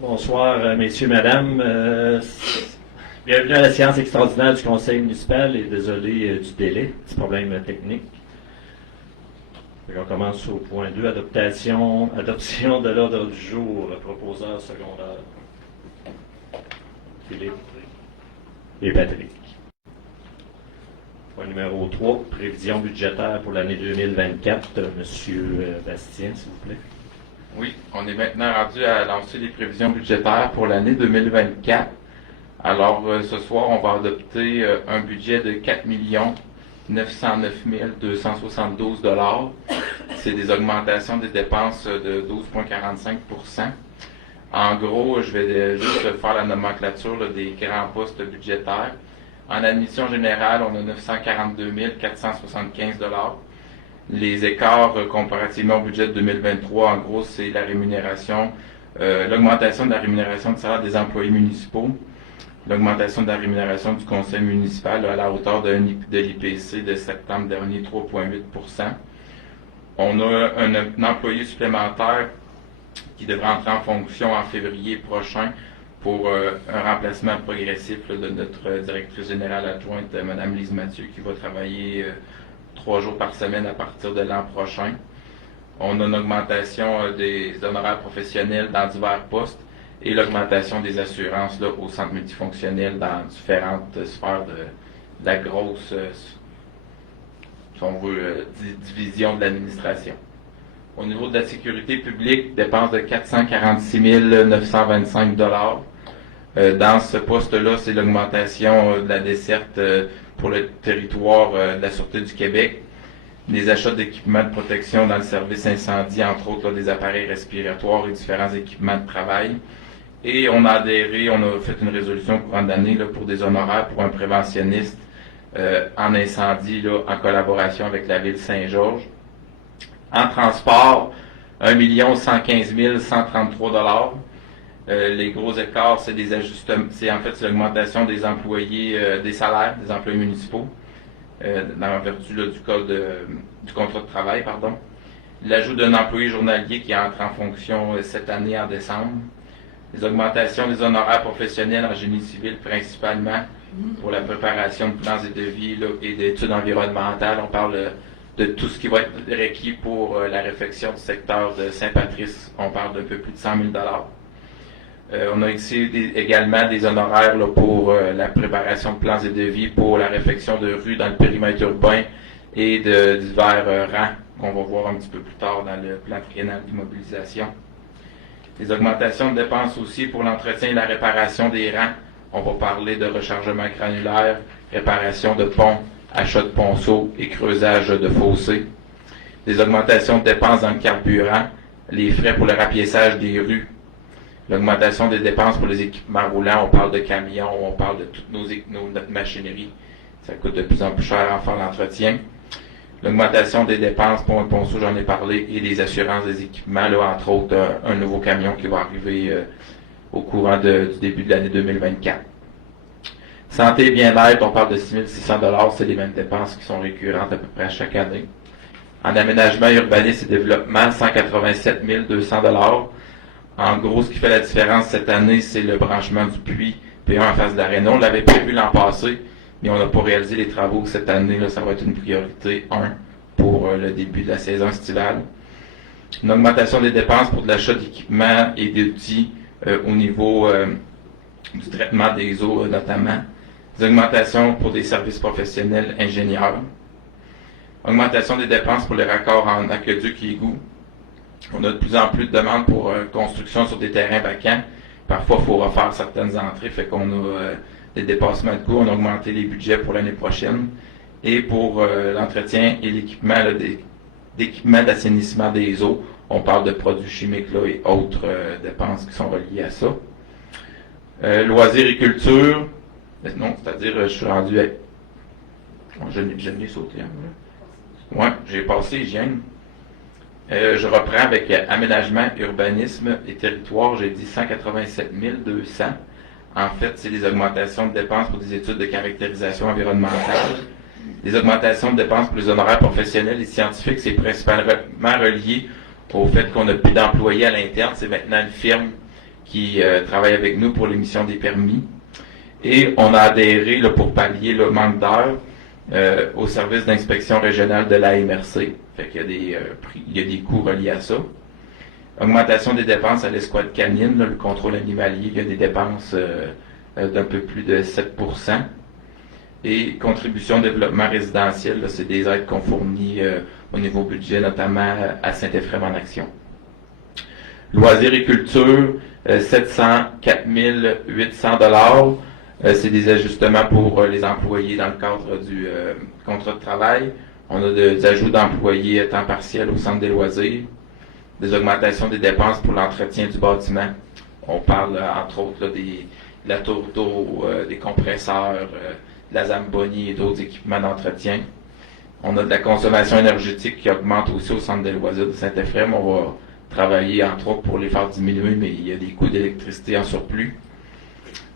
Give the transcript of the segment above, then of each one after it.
Bonsoir, messieurs, madame. Bienvenue à la séance extraordinaire du Conseil municipal et désolé du délai, petit problème technique. On commence au point 2, adoption de l'ordre du jour, proposeur secondaire. Philippe et Patrick. Point numéro 3, prévision budgétaire pour l'année 2024. Monsieur Bastien, s'il vous plaît. Oui, on est maintenant rendu à lancer les prévisions budgétaires pour l'année 2024. Alors, ce soir, on va adopter un budget de 4 909 272 $. C'est des augmentations des dépenses de 12,45 %. En gros, je vais juste faire la nomenclature des grands postes budgétaires. En admission générale, on a 942 475 $. Les écarts comparativement au budget de 2023, en gros, c'est la rémunération, l'augmentation de la rémunération de salaire des employés municipaux, l'augmentation de la rémunération du conseil municipal à la hauteur de l'IPC de septembre dernier, 3,8 %. On a un employé supplémentaire qui devrait entrer en fonction en février prochain pour un remplacement progressif de notre directrice générale adjointe, Mme Lise Mathieu, qui va travailler 3 jours par semaine à partir de l'an prochain. On a une augmentation des honoraires professionnels dans divers postes et l'augmentation des assurances au centre multifonctionnel dans différentes sphères de la grosse, si on veut, division de l'administration. Au niveau de la sécurité publique, dépenses de 446 925 $. Dans ce poste-là, c'est l'augmentation de la desserte pour le territoire de la Sûreté du Québec, des achats d'équipements de protection dans le service incendie, entre autres des appareils respiratoires et différents équipements de travail. Et on a fait une résolution au courant d'année pour des honoraires pour un préventionniste en incendie en collaboration avec la ville Saint-Georges. En transport, 1 115 133 $. Les gros écarts, c'est des ajustements, c'est l'augmentation des employés, des salaires des employés municipaux, en vertu du contrat de travail, pardon. L'ajout d'un employé journalier qui entre en fonction cette année en décembre. Les augmentations des honoraires professionnels en génie civil principalement pour la préparation de plans et devis et d'études environnementales. On parle de tout ce qui va être requis pour la réfection du secteur de Saint-Patrice. On parle d'un peu plus de 100 000 $. On a ici également des honoraires pour la préparation de plans et devis pour la réfection de rues dans le périmètre urbain et de divers rangs qu'on va voir un petit peu plus tard dans le plan triennal d'immobilisation. Les augmentations de dépenses aussi pour l'entretien et la réparation des rangs. On va parler de rechargement granulaire, réparation de ponts, achat de ponceaux et creusage de fossés. Des augmentations de dépenses dans le carburant, les frais pour le rapiéçage des rues, l'augmentation des dépenses pour les équipements roulants, on parle de camions, on parle de toute notre machinerie. Ça coûte de plus en plus cher à faire l'entretien. L'augmentation des dépenses pour un ponceau, j'en ai parlé, et des assurances des équipements, entre autres un nouveau camion qui va arriver au courant du début de l'année 2024. Santé et bien-être, on parle de 6 600 $, c'est les mêmes dépenses qui sont récurrentes à peu près à chaque année. En aménagement, urbanisme et développement, 187 200 $. En gros, ce qui fait la différence cette année, c'est le branchement du puits P1 en face de l'aréna. On l'avait prévu l'an passé, mais on n'a pas réalisé les travaux cette année. Ça va être une priorité 1 pour le début de la saison estivale. Une augmentation des dépenses pour de l'achat d'équipements et d'outils au niveau du traitement des eaux notamment. Des augmentations pour des services professionnels ingénieurs. Augmentation des dépenses pour les raccords en aqueduc et égouts. On a de plus en plus de demandes pour construction sur des terrains vacants. Parfois, il faut refaire certaines entrées, fait qu'on a des dépassements de coûts. On a augmenté les budgets pour l'année prochaine. Et pour l'entretien et l'équipement d'équipements d'assainissement des eaux, on parle de produits chimiques et autres dépenses qui sont reliées à ça. Loisirs et culture. Non, c'est-à-dire, je suis rendu à... Je l'ai sauté. Ouais, j'ai passé hygiène. Je reprends avec aménagement, urbanisme et territoire. J'ai dit 187 200. En fait, c'est des augmentations de dépenses pour des études de caractérisation environnementale. Des augmentations de dépenses pour les honoraires professionnels et scientifiques, c'est principalement relié au fait qu'on n'a plus d'employés à l'interne. C'est maintenant une firme qui travaille avec nous pour l'émission des permis. Et on a adhéré là, pour pallier le manque d'heures au service d'inspection régionale de la MRC. Fait qu'il y a il y a des coûts reliés à ça. Augmentation des dépenses à l'escouade canine, là, le contrôle animalier, il y a des dépenses d'un peu plus de 7%. Et contribution développement résidentiel, là, c'est des aides qu'on fournit au niveau budget, notamment à Saint-Éphrem en action. Loisirs et culture, 704 800 $. C'est des ajustements pour les employés dans le cadre du contrat de travail. On a des ajouts d'employés à temps partiel au centre des loisirs. Des augmentations des dépenses pour l'entretien du bâtiment. On parle, entre autres, là, de la tour d'eau, des compresseurs, de la Zamboni et d'autres équipements d'entretien. On a de la consommation énergétique qui augmente aussi au centre des loisirs de Saint-Éphrem. On va travailler, entre autres, pour les faire diminuer, mais il y a des coûts d'électricité en surplus.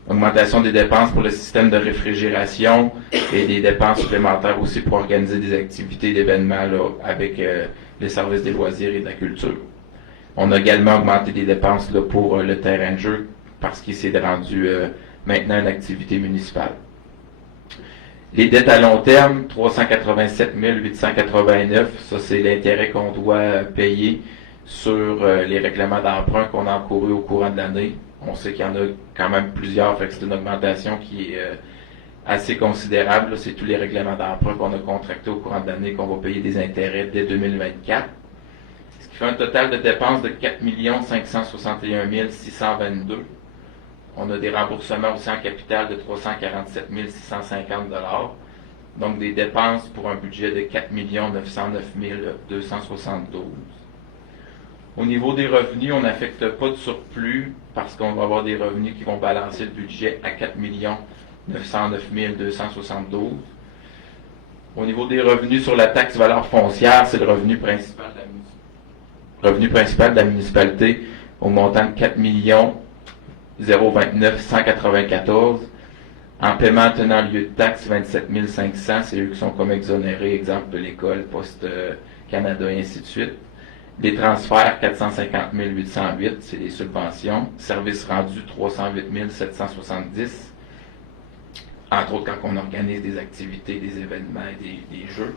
Augmentation des dépenses pour le système de réfrigération et des dépenses supplémentaires aussi pour organiser des activités d'événements là, avec les services des loisirs et de la culture. On a également augmenté des dépenses là, pour le terrain de jeu parce qu'il s'est rendu maintenant une activité municipale. Les dettes à long terme, 387 889, ça c'est l'intérêt qu'on doit payer sur les règlements d'emprunt qu'on a encourus au courant de l'année. On sait qu'il y en a quand même plusieurs, fait que c'est une augmentation qui est assez considérable. Là, c'est tous les règlements d'emprunt qu'on a contractés au courant de l'année qu'on va payer des intérêts dès 2024. Ce qui fait un total de dépenses de 4 561 622. On a des remboursements aussi en capital de 347 650 $. Donc des dépenses pour un budget de 4 909 272. Au niveau des revenus, on n'affecte pas de surplus parce qu'on va avoir des revenus qui vont balancer le budget à 4 909 272. Au niveau des revenus sur la taxe valeur foncière, c'est le revenu principal de la municipalité au montant de 4 029 194. En paiement tenant lieu de taxe, 27 500, c'est eux qui sont comme exonérés, exemple de l'école, Poste Canada et ainsi de suite. Les transferts, 450 808, c'est les subventions. Services rendus, 308 770. Entre autres, quand on organise des activités, des événements et des jeux.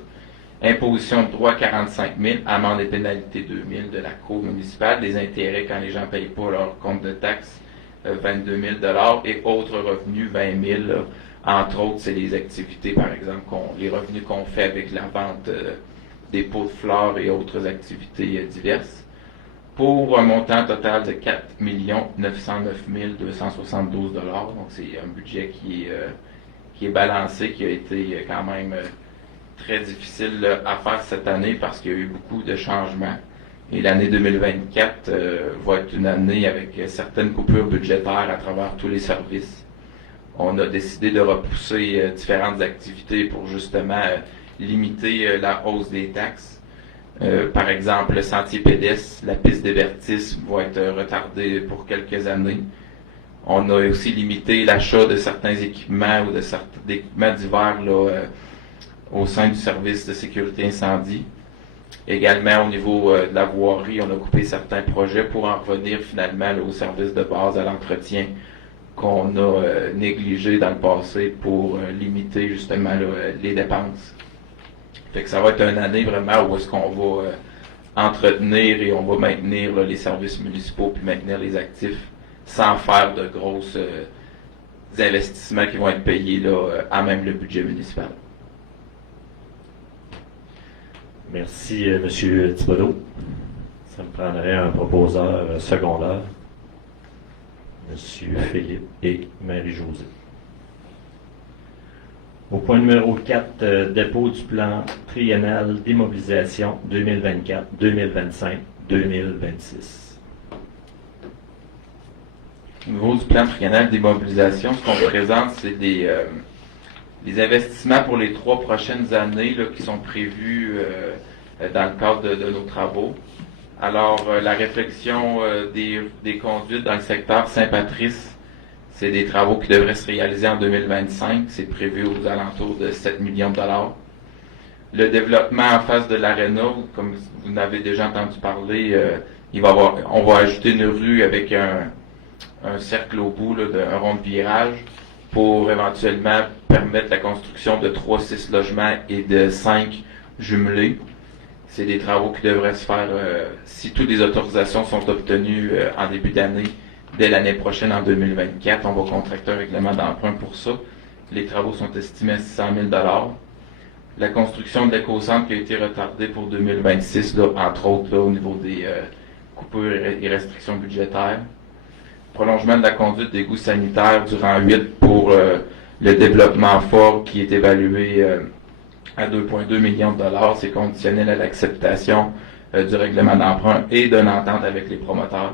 Imposition de droit, 45 000. Amende et pénalité, 2 000 de la Cour municipale. Des intérêts quand les gens ne payent pas leur compte de taxes, 22 000 $. Et autres revenus, 20 000 $. Entre autres, c'est les activités, par exemple, les revenus qu'on fait avec la vente des pots de fleurs et autres activités diverses, pour un montant total de 4 909 272 $. Donc, c'est un budget qui est balancé, qui a été quand même très difficile à faire cette année parce qu'il y a eu beaucoup de changements. Et l'année 2024 va être une année avec certaines coupures budgétaires à travers tous les services. On a décidé de repousser différentes activités pour justement limiter la hausse des taxes. Par exemple, le sentier pédestre, la piste d'hébertisme va être retardée pour quelques années. On a aussi limité l'achat de certains équipements ou d'équipements divers là, au sein du service de sécurité incendie. Également, au niveau de la voirie, on a coupé certains projets pour en revenir finalement là, au service de base, à l'entretien qu'on a négligé dans le passé pour limiter justement là, les dépenses. Fait que ça va être une année vraiment où est-ce qu'on va entretenir et on va maintenir là, les services municipaux puis maintenir les actifs sans faire de grosses investissements qui vont être payés là, à même le budget municipal. Merci, M. Thibodeau. Ça me prendrait un proposeur secondaire, M. Philippe et Marie-Josée. Au point numéro 4, dépôt du plan triennal d'immobilisation 2024, 2025, 2026. Au niveau du plan triennal d'immobilisation, ce qu'on présente, c'est des investissements pour les 3 prochaines années là, qui sont prévus dans le cadre de nos travaux. Alors, la réflexion des conduites dans le secteur Saint-Patrice, c'est des travaux qui devraient se réaliser en 2025. C'est prévu aux alentours de 7 millions de $. Le développement en face de l'aréna, comme vous en avez déjà entendu parler, on va ajouter une rue avec un cercle au bout là, d'un rond de virage pour éventuellement permettre la construction de 3-6 logements et de 5 jumelés. C'est des travaux qui devraient se faire si toutes les autorisations sont obtenues en début d'année, dès l'année prochaine, en 2024. On va contracter un règlement d'emprunt pour ça. Les travaux sont estimés à 600 000 $. La construction de l'éco-centre qui a été retardée pour 2026, là, entre autres là, au niveau des coupures et restrictions budgétaires. Prolongement de la conduite d'égout sanitaire du rang 8 pour le développement fort qui est évalué à 2,2 millions de $. C'est conditionnel à l'acceptation du règlement d'emprunt et d'une entente avec les promoteurs.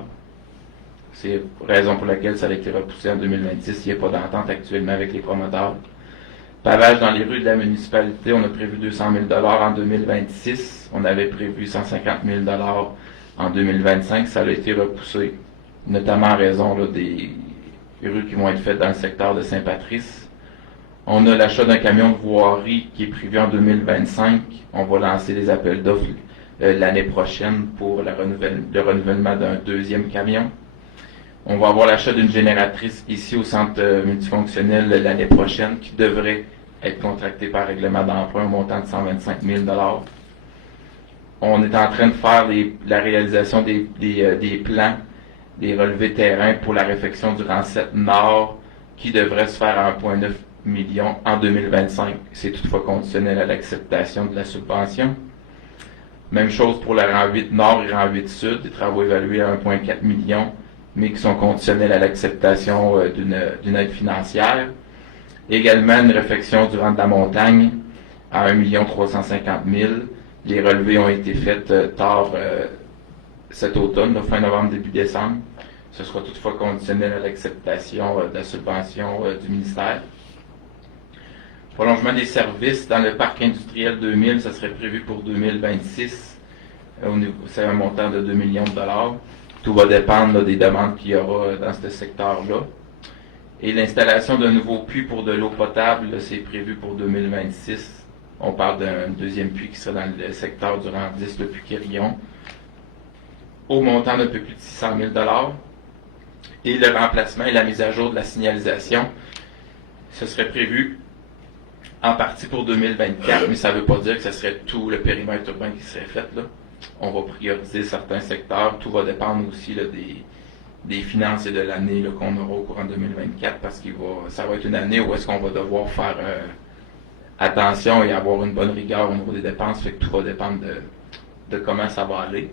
C'est la raison pour laquelle ça a été repoussé en 2026. Il n'y a pas d'entente actuellement avec les promoteurs. Pavage dans les rues de la municipalité, on a prévu 200 000 $ en 2026. On avait prévu 150 000 $ en 2025. Ça a été repoussé, notamment en raison là, des rues qui vont être faites dans le secteur de Saint-Patrice. On a l'achat d'un camion de voirie qui est prévu en 2025. On va lancer les appels d'offres l'année prochaine pour le renouvellement d'un deuxième camion. On va avoir l'achat d'une génératrice ici au centre multifonctionnel l'année prochaine qui devrait être contractée par règlement d'emprunt au montant de 125 000 $. On est en train de faire la réalisation des plans, des relevés terrain pour la réfection du rang 7 Nord qui devrait se faire à 1,9 million en 2025. C'est toutefois conditionnel à l'acceptation de la subvention. Même chose pour le rang 8 Nord et rang 8 Sud, des travaux évalués à 1,4 million, mais qui sont conditionnels à l'acceptation d'une aide financière. Également, une réfection du rang de la montagne à 1 350 000. Les relevés ont été faits tard cet automne, fin novembre, début décembre. Ce sera toutefois conditionnel à l'acceptation de la subvention du ministère. Prolongement des services dans le parc industriel 2000, ça serait prévu pour 2026. C'est un montant de 2 millions de $. Tout va dépendre là, des demandes qu'il y aura dans ce secteur-là. Et l'installation d'un nouveau puits pour de l'eau potable, c'est prévu pour 2026. On parle d'un deuxième puits qui sera dans le secteur du rang 10, le puits Quérillon, au montant d'un peu plus de 600 000 $. Et le remplacement et la mise à jour de la signalisation, ce serait prévu en partie pour 2024, mais ça ne veut pas dire que ce serait tout le périmètre urbain qui serait fait, là. On va prioriser certains secteurs. Tout va dépendre aussi là, des finances et de l'année qu'on aura au courant de 2024 parce que ça va être une année où est-ce qu'on va devoir faire attention et avoir une bonne rigueur au niveau des dépenses. Fait que tout va dépendre de comment ça va aller.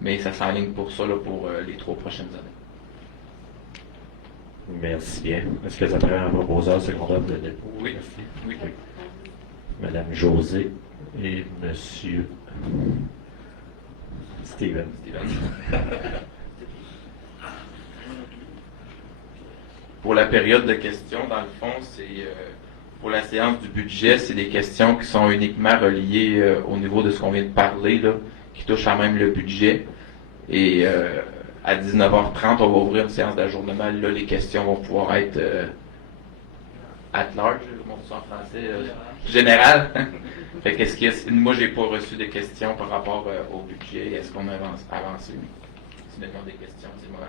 Mais ça s'enligne pour ça là, pour les 3 prochaines années. Merci bien. Est-ce que ça prend un proposeur secondaire de dépôt? Oui. Oui. Madame José et Monsieur Steven. Pour la période de questions, dans le fond, c'est pour la séance du budget, c'est des questions qui sont uniquement reliées au niveau de ce qu'on vient de parler, là, qui touchent à même le budget. Et à 19h30, on va ouvrir une séance d'ajournement. Là, les questions vont pouvoir être at large, comment on dit ça en français, général. Fait qu'est-ce qu'il y a, moi, j'ai pas reçu de questions par rapport au budget. Est-ce qu'on a avancé? Si maintenant des questions, dis-moi.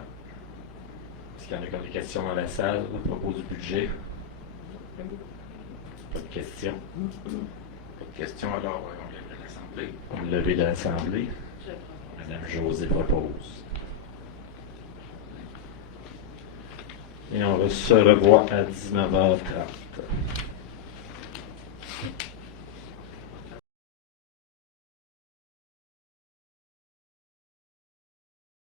Est-ce qu'il y en a qui ont des questions dans la salle à propos du budget? Pas de questions. Pas de questions, alors on lève l'Assemblée. On lever de l'Assemblée. Madame José propose. Et on se revoit à 19h30.